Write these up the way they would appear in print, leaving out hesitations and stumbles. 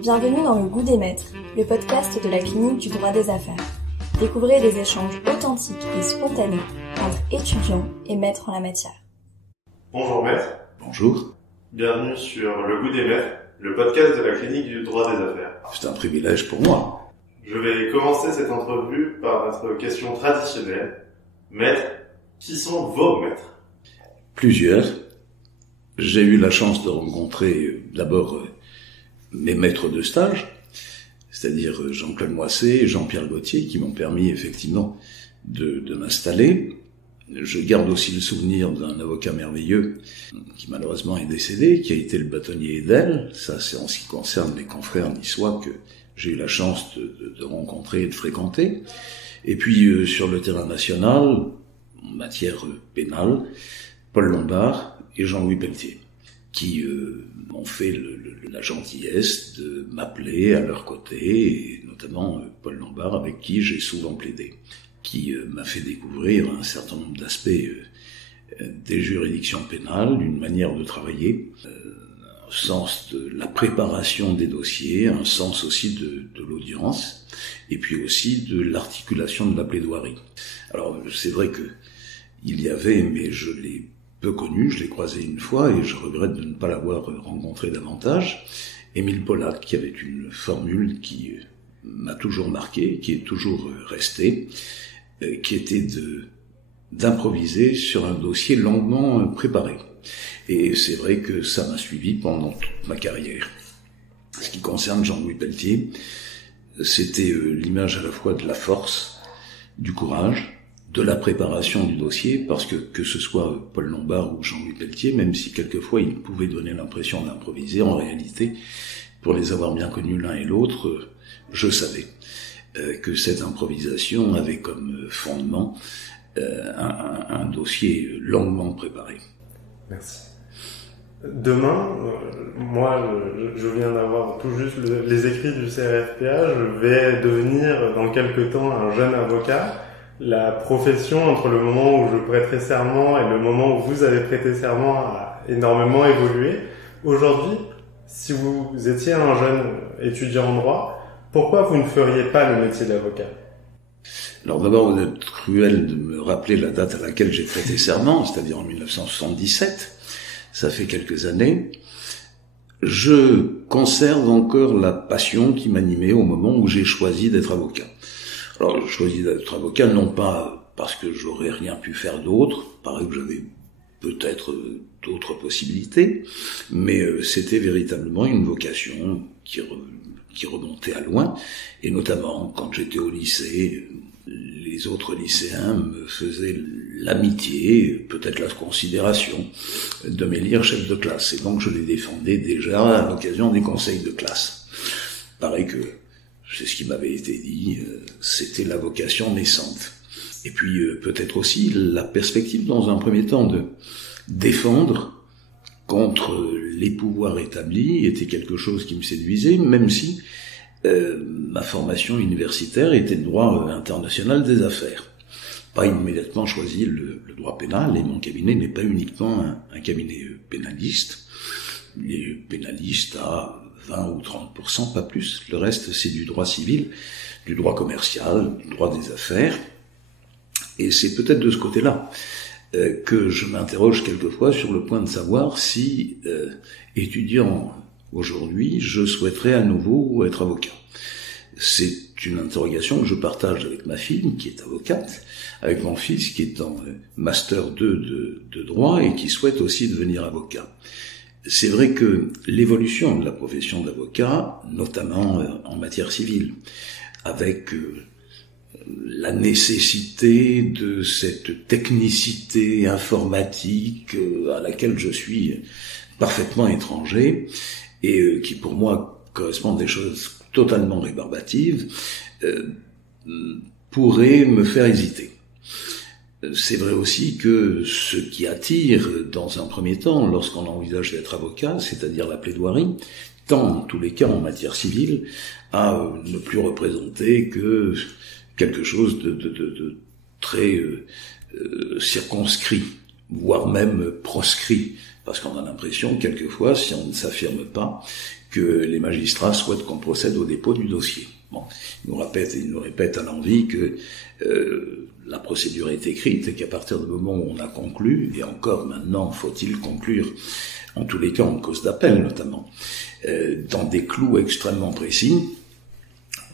Bienvenue dans Le Goût des Maîtres, le podcast de la clinique du droit des affaires. Découvrez des échanges authentiques et spontanés entre étudiants et maîtres en la matière. Bonjour maître. Bonjour. Bienvenue sur Le Goût des Maîtres, le podcast de la clinique du droit des affaires. C'est un privilège pour moi. Je vais commencer cette entrevue par notre question traditionnelle. Maître, qui sont vos maîtres? Plusieurs. J'ai eu la chance de rencontrer d'abord mes maîtres de stage, c'est-à-dire Jean-Claude Moisset et Jean-Pierre Gauthier, qui m'ont permis effectivement de m'installer. Je garde aussi le souvenir d'un avocat merveilleux qui malheureusement est décédé, qui a été le bâtonnier Edel. Ça, c'est en ce qui concerne mes confrères niçois que j'ai eu la chance de rencontrer et de fréquenter. Et puis sur le terrain national, en matière pénale, Paul Lombard et Jean-Louis Pelletier, qui m'ont fait la gentillesse de m'appeler à leur côté, et notamment Paul Lombard, avec qui j'ai souvent plaidé, qui m'a fait découvrir un certain nombre d'aspects des juridictions pénales, d'une manière de travailler, un sens de la préparation des dossiers, un sens aussi de l'audience, et puis aussi de l'articulation de la plaidoirie. Alors c'est vrai que il y avait, mais je l'ai peu connu, je l'ai croisé une fois et je regrette de ne pas l'avoir rencontré davantage, Émile Pollack, qui avait une formule qui m'a toujours marqué, qui est toujours restée, qui était d'improviser sur un dossier longuement préparé. Et c'est vrai que ça m'a suivi pendant toute ma carrière. Ce qui concerne Jean-Louis Pelletier, c'était l'image à la fois de la force, du courage, de la préparation du dossier, parce que ce soit Paul Lombard ou Jean-Louis Pelletier, même si quelquefois ils pouvaient donner l'impression d'improviser, en réalité, pour les avoir bien connus l'un et l'autre, je savais que cette improvisation avait comme fondement un dossier longuement préparé. Merci. Demain, moi je viens d'avoir tout juste les écrits du CRFPA, je vais devenir dans quelque temps un jeune avocat. La profession, entre le moment où je prêterai serment et le moment où vous avez prêté serment, a énormément évolué. Aujourd'hui, si vous étiez un jeune étudiant en droit, pourquoi vous ne feriez pas le métier d'avocat? Alors d'abord, vous êtes cruel de me rappeler la date à laquelle j'ai prêté serment, c'est-à-dire en 1977. Ça fait quelques années. Je conserve encore la passion qui m'animait au moment où j'ai choisi d'être avocat. Alors, j'ai choisi d'être avocat non pas parce que j'aurais rien pu faire d'autre, pareil que j'avais peut-être d'autres possibilités, mais c'était véritablement une vocation qui remontait à loin, et notamment quand j'étais au lycée, les autres lycéens me faisaient l'amitié, peut-être la considération, de m'élire chef de classe, et donc je les défendais déjà à l'occasion des conseils de classe. Pareil que c'est ce qui m'avait été dit, c'était la vocation naissante. Et puis peut-être aussi la perspective dans un premier temps de défendre contre les pouvoirs établis était quelque chose qui me séduisait, même si ma formation universitaire était de droit international des affaires. Pas immédiatement choisi le droit pénal, et mon cabinet n'est pas uniquement un cabinet pénaliste. Les pénalistes à 20 ou 30%, pas plus. Le reste, c'est du droit civil, du droit commercial, du droit des affaires. Et c'est peut-être de ce côté-là que je m'interroge quelquefois sur le point de savoir si, étudiant aujourd'hui, je souhaiterais à nouveau être avocat. C'est une interrogation que je partage avec ma fille, qui est avocate, avec mon fils, qui est en master 2 de droit et qui souhaite aussi devenir avocat. C'est vrai que l'évolution de la profession d'avocat, notamment en matière civile, avec la nécessité de cette technicité informatique à laquelle je suis parfaitement étranger et qui pour moi correspond à des choses totalement rébarbatives, pourrait me faire hésiter. C'est vrai aussi que ce qui attire dans un premier temps lorsqu'on envisage d'être avocat, c'est-à-dire la plaidoirie, tend en tous les cas en matière civile à ne plus représenter que quelque chose de très circonscrit, voire même proscrit Parce qu'on a l'impression, quelquefois, si on ne s'affirme pas, que les magistrats souhaitent qu'on procède au dépôt du dossier. Bon, ils nous répètent à l'envi que la procédure est écrite et qu'à partir du moment où on a conclu, et encore maintenant faut-il conclure, en tous les cas en cause d'appel notamment, dans des clous extrêmement précis,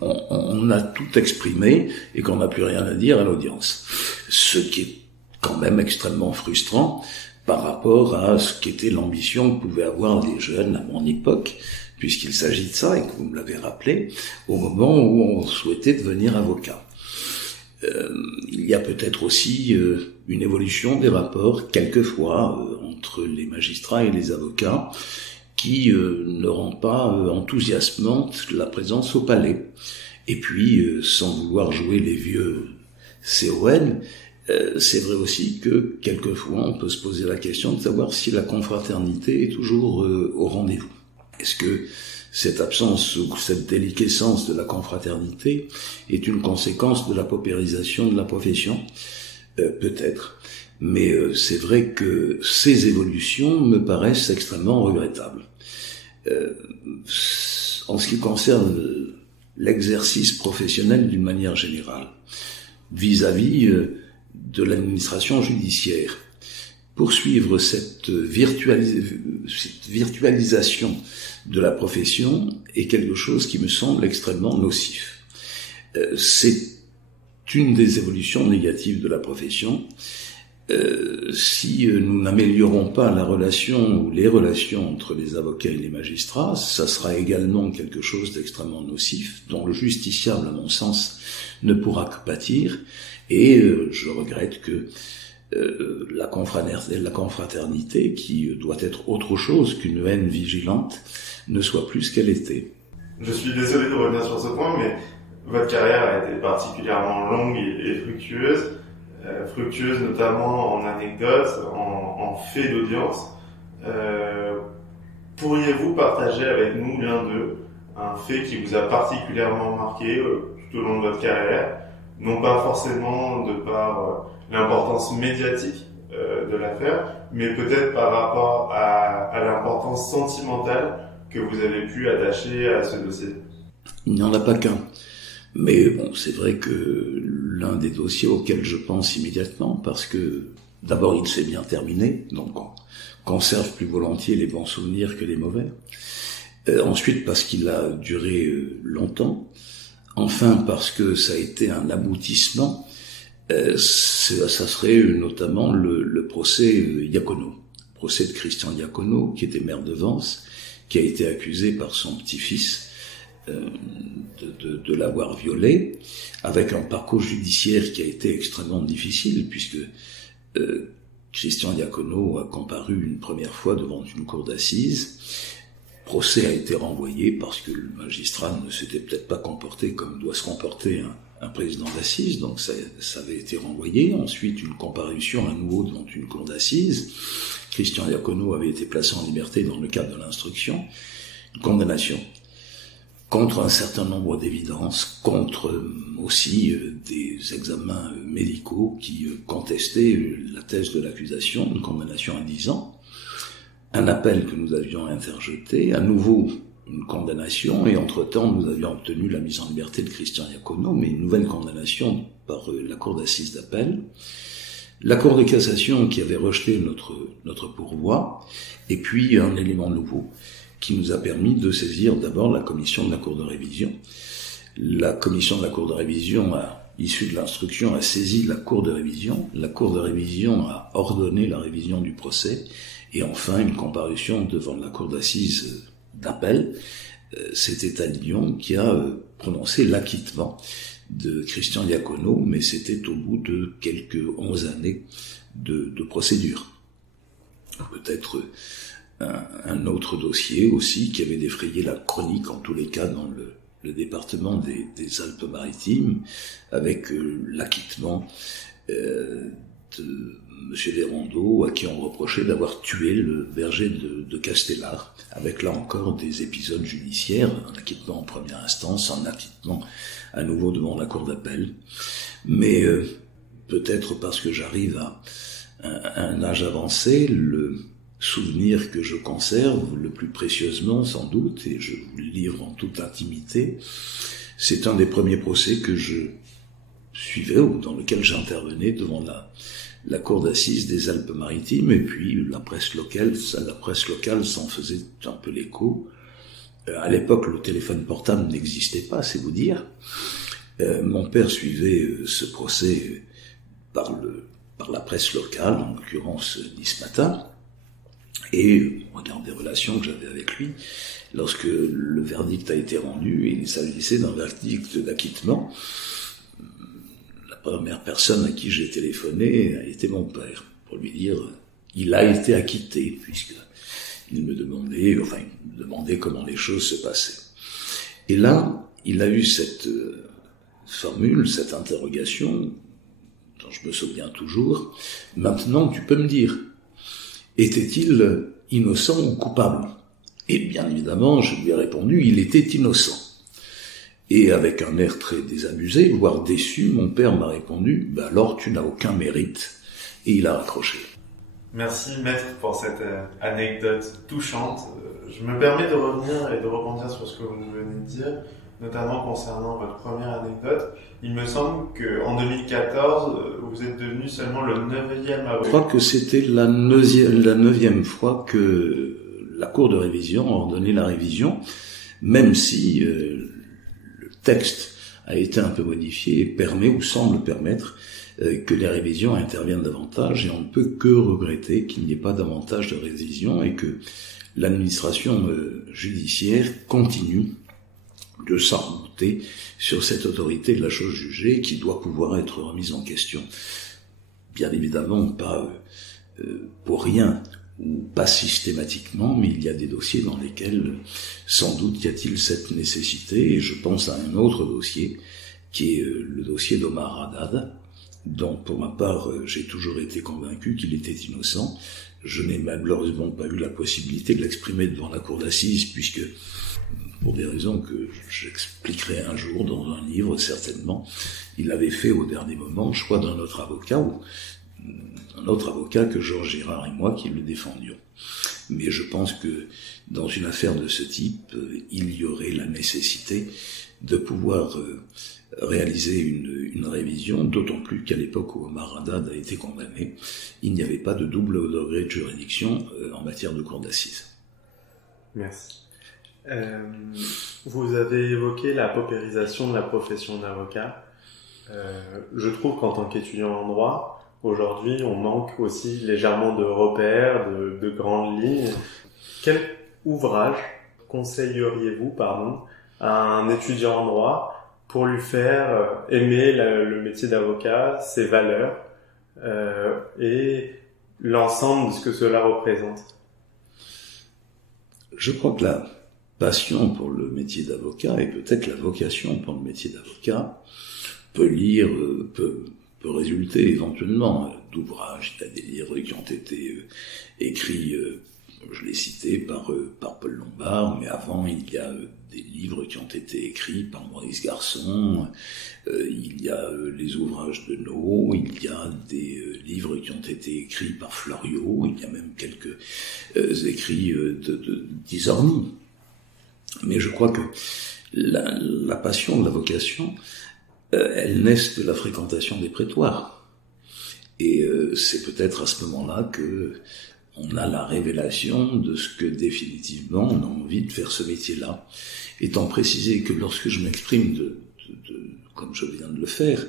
on a tout exprimé et qu'on n'a plus rien à dire à l'audience. Ce qui est quand même extrêmement frustrant par rapport à ce qu'était l'ambition que pouvaient avoir les jeunes à mon époque, puisqu'il s'agit de ça, et que vous me l'avez rappelé, au moment où on souhaitait devenir avocat. Il y a peut-être aussi une évolution des rapports, quelquefois, entre les magistrats et les avocats, qui ne rend pas enthousiasmante la présence au palais. Et puis, sans vouloir jouer les vieux CON, c'est vrai aussi que quelquefois on peut se poser la question de savoir si la confraternité est toujours au rendez-vous. Est-ce que cette absence ou cette déliquescence de la confraternité est une conséquence de la paupérisation de la profession ? Peut-être. Mais c'est vrai que ces évolutions me paraissent extrêmement regrettables. En ce qui concerne l'exercice professionnel d'une manière générale, vis-à-vis de l'administration judiciaire, poursuivre cette virtualisation de la profession est quelque chose qui me semble extrêmement nocif. C'est une des évolutions négatives de la profession. Si nous n'améliorons pas la relation ou les relations entre les avocats et les magistrats, ça sera également quelque chose d'extrêmement nocif, dont le justiciable, à mon sens, ne pourra que pâtir. Et je regrette que la confraternité, qui doit être autre chose qu'une haine vigilante, ne soit plus ce qu'elle était. Je suis désolé de revenir sur ce point, mais votre carrière a été particulièrement longue et fructueuse. Fructueuse notamment en anecdotes, en faits d'audience. Pourriez-vous partager avec nous l'un d'eux, un fait qui vous a particulièrement marqué tout au long de votre carrière, non pas forcément de par l'importance médiatique de l'affaire, mais peut-être par rapport à l'importance sentimentale que vous avez pu attacher à ce dossier? Il n'y en a pas qu'un. Mais bon, c'est vrai que l'un des dossiers auxquels je pense immédiatement, parce que d'abord il s'est bien terminé, donc on conserve plus volontiers les bons souvenirs que les mauvais. Ensuite parce qu'il a duré longtemps. Enfin parce que ça a été un aboutissement. Ça serait notamment le procès Iacono, procès de Christian Iacono, qui était maire de Vence, qui a été accusé par son petit-fils de l'avoir violé, avec un parcours judiciaire qui a été extrêmement difficile, puisque Christian Iacono a comparu une première fois devant une cour d'assises. Le procès a été renvoyé parce que le magistrat ne s'était peut-être pas comporté comme doit se comporter un président d'assises, donc ça avait été renvoyé. Ensuite, une comparution à nouveau devant une cour d'assises. Christian Iacono avait été placé en liberté dans le cadre de l'instruction. Une condamnation contre un certain nombre d'évidences, contre aussi des examens médicaux qui contestaient la thèse de l'accusation, une condamnation à 10 ans, un appel que nous avions interjeté, à nouveau une condamnation, et entre-temps nous avions obtenu la mise en liberté de Christian Iacono, mais une nouvelle condamnation par la cour d'assises d'appel, la cour de cassation qui avait rejeté notre pourvoi, et puis un élément nouveau qui nous a permis de saisir d'abord la commission de la Cour de révision. La commission de la Cour de révision, issue de l'instruction, a saisi la Cour de révision. La Cour de révision a ordonné la révision du procès. Et enfin, une comparution devant la Cour d'assises d'appel. C'était à Lyon qui a prononcé l'acquittement de Christian Iacono, mais c'était au bout de quelques 11 années de procédure. Peut-être un autre dossier aussi qui avait défrayé la chronique, en tous les cas dans le département des Alpes-Maritimes, avec l'acquittement de M. Vérondeau, à qui on reprochait d'avoir tué le berger de Castellar, avec là encore des épisodes judiciaires, un acquittement en première instance, un acquittement à nouveau devant la cour d'appel. Mais peut-être parce que j'arrive à un âge avancé, souvenir que je conserve le plus précieusement sans doute, et je vous le livre en toute intimité. C'est un des premiers procès que je suivais ou dans lequel j'intervenais devant la cour d'assises des Alpes-Maritimes, et puis la presse locale s'en faisait un peu l'écho. À l'époque, le téléphone portable n'existait pas, c'est vous dire. Mon père suivait ce procès par la presse locale, en l'occurrence Nice Matin, et on regarde des relations que j'avais avec lui. Lorsque le verdict a été rendu, il s'agissait d'un verdict d'acquittement. La première personne à qui j'ai téléphoné a été mon père, pour lui dire il a été acquitté, puisque il me demandait comment les choses se passaient. Et là, il a eu cette formule, cette interrogation, dont je me souviens toujours. Maintenant, tu peux me dire, était-il innocent ou coupable? Et bien évidemment, je lui ai répondu, il était innocent. Et avec un air très désabusé, voire déçu, mon père m'a répondu, alors tu n'as aucun mérite. Et il a raccroché. Merci maître pour cette anecdote touchante. Je me permets de revenir et de rebondir sur ce que vous venez de dire, notamment concernant votre première anecdote. Il me semble qu'en 2014, vous êtes devenu seulement le 9e avocat. Je crois que c'était la 9e fois que la Cour de révision a ordonné la révision, même si le texte a été un peu modifié et permet ou semble permettre que les révisions interviennent davantage, et on ne peut que regretter qu'il n'y ait pas davantage de révisions et que l'administration judiciaire continue de s'en-douter sur cette autorité de la chose jugée qui doit pouvoir être remise en question. Bien évidemment, pas pour rien ou pas systématiquement, mais il y a des dossiers dans lesquels sans doute y a-t-il cette nécessité, et je pense à un autre dossier qui est le dossier d'Omar Haddad, dont pour ma part j'ai toujours été convaincu qu'il était innocent. Je n'ai malheureusement pas eu la possibilité de l'exprimer devant la cour d'assises, puisque pour des raisons que j'expliquerai un jour dans un livre certainement, il avait fait au dernier moment choix d'un autre avocat, ou un autre avocat que Georges Girard et moi qui le défendions. Mais je pense que dans une affaire de ce type, il y aurait la nécessité de pouvoir réaliser une révision, d'autant plus qu'à l'époque où Omar Haddad a été condamné, il n'y avait pas de double degré de juridiction en matière de cour d'assises. Merci. Vous avez évoqué la paupérisation de la profession d'avocat. Je trouve qu'en tant qu'étudiant en droit, aujourd'hui, on manque aussi légèrement de repères, de grandes lignes. Quel ouvrage conseilleriez-vous, à un étudiant en droit pour lui faire aimer le métier d'avocat, ses valeurs et l'ensemble de ce que cela représente? Je crois que la passion pour le métier d'avocat et peut-être la vocation pour le métier d'avocat peut résulter éventuellement d'ouvrages. Il y a des livres qui ont été écrits, je l'ai cité, par Paul Lombard, mais avant il y a des livres qui ont été écrits par Maurice Garçon, il y a les ouvrages de No, il y a des livres qui ont été écrits par Fleuriot, il y a même quelques écrits d'Isorni. Mais je crois que la passion, la vocation, elles naissent de la fréquentation des prétoires. Et c'est peut-être à ce moment-là que on a la révélation de ce que définitivement on a envie de faire ce métier-là. Étant précisé que lorsque je m'exprime comme je viens de le faire,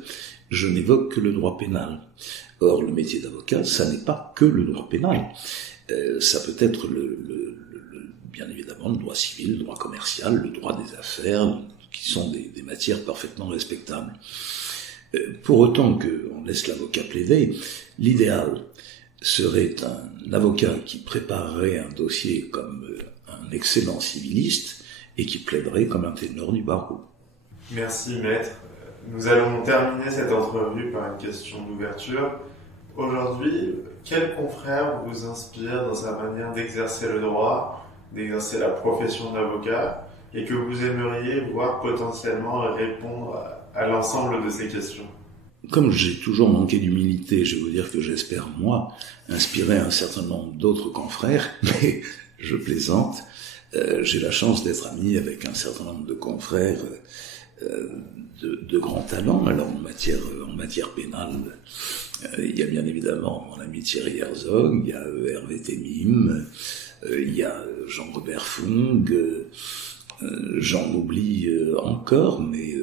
je n'évoque que le droit pénal. Or, le métier d'avocat, ça n'est pas que le droit pénal. Ça peut être bien évidemment le droit civil, le droit commercial, le droit des affaires, qui sont des matières parfaitement respectables. Pour autant qu'on laisse l'avocat plaider, l'idéal serait un avocat qui préparerait un dossier comme un excellent civiliste et qui plaiderait comme un ténor du barreau. Merci maître. Nous allons terminer cette entrevue par une question d'ouverture. Aujourd'hui, quel confrère vous inspire dans sa manière d'exercer le droit, d'exercer la profession d'avocat, et que vous aimeriez voir potentiellement répondre à l'ensemble de ces questions? comme j'ai toujours manqué d'humilité, je vais vous dire que j'espère, moi, inspirer un certain nombre d'autres confrères, mais je plaisante. J'ai la chance d'être ami avec un certain nombre de confrères de grands talents. Alors en matière pénale, il y a bien évidemment mon ami Thierry Herzog, il y a Hervé Temim, il y a Jean-Robert Fung, j'en oublie encore, mais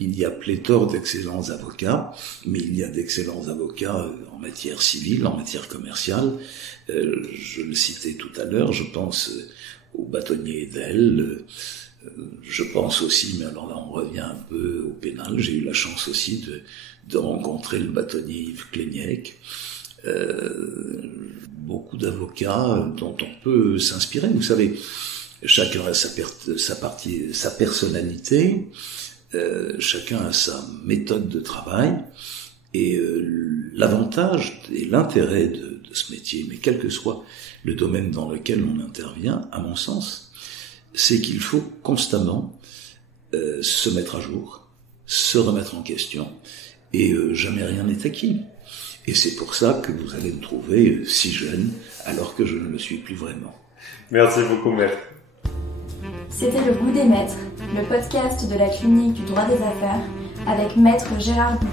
il y a pléthore d'excellents avocats, mais il y a d'excellents avocats en matière civile, en matière commerciale. Je le citais tout à l'heure, je pense au bâtonnier Edel, je pense aussi, mais alors là on revient un peu au pénal, j'ai eu la chance aussi de rencontrer le bâtonnier Yves Kleiniec, beaucoup d'avocats dont on peut s'inspirer. Vous savez, chacun a sa personnalité, chacun a sa méthode de travail, et l'avantage et l'intérêt de ce métier, mais quel que soit le domaine dans lequel on intervient, à mon sens, c'est qu'il faut constamment se mettre à jour, se remettre en question, et jamais rien n'est acquis. Et c'est pour ça que vous allez me trouver si jeune, alors que je ne le suis plus vraiment. Merci beaucoup, maître. C'était Le Goût des maîtres, le podcast de la clinique du droit des affaires avec maître Gérard Boulou.